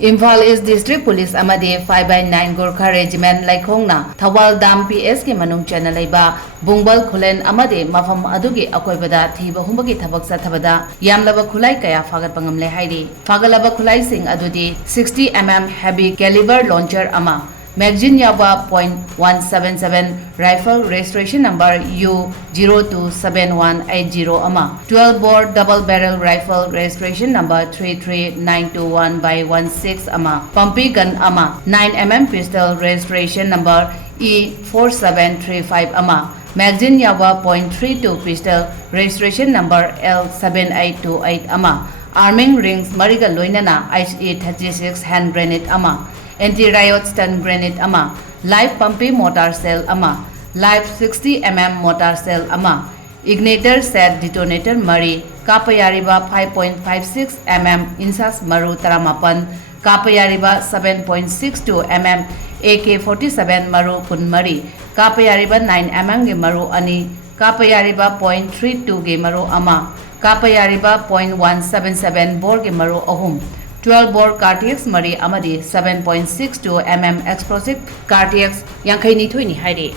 Imphal East District Police Amadi 5/9 Gorkha Regiment Laikhong na Thawal Dam PS ki manung chana laiba Bungbal Khulen Amadi mafam adugi akoibada thiba humbagi thabak sathabada Yamlaba Khutlai kaya Fagatpa ngamle hairi Fagalaba Khutlai sing adudi 60 mm heavy caliber launcher ama Magazine Yaba .177 rifle registration number U027180 ama 12 bore double barrel rifle registration number 33921/16 ama pumpy gun ama 9 mm pistol registration number E4735 ama Magazine Yaba .32 pistol registration number L7828 ama arming rings mariga loinana HE36 hand grenade ama anti-riot stun grenade ama, live pumpy mortar cell ama, live 60 mm mortar cell ama, igniter set detonator mari, kapayariba 5.56 mm insas maru taramapan, kapayariba 7.62 mm AK-47 maru kun mari, kapayariba 9 mm ge maru ani, kapayariba .32 ge maru ama, kapayariba .177 bor ge maru ahum. 12 bore cartridge mari amadi 7.62 mm explosive cartridge yang khaini thoini haire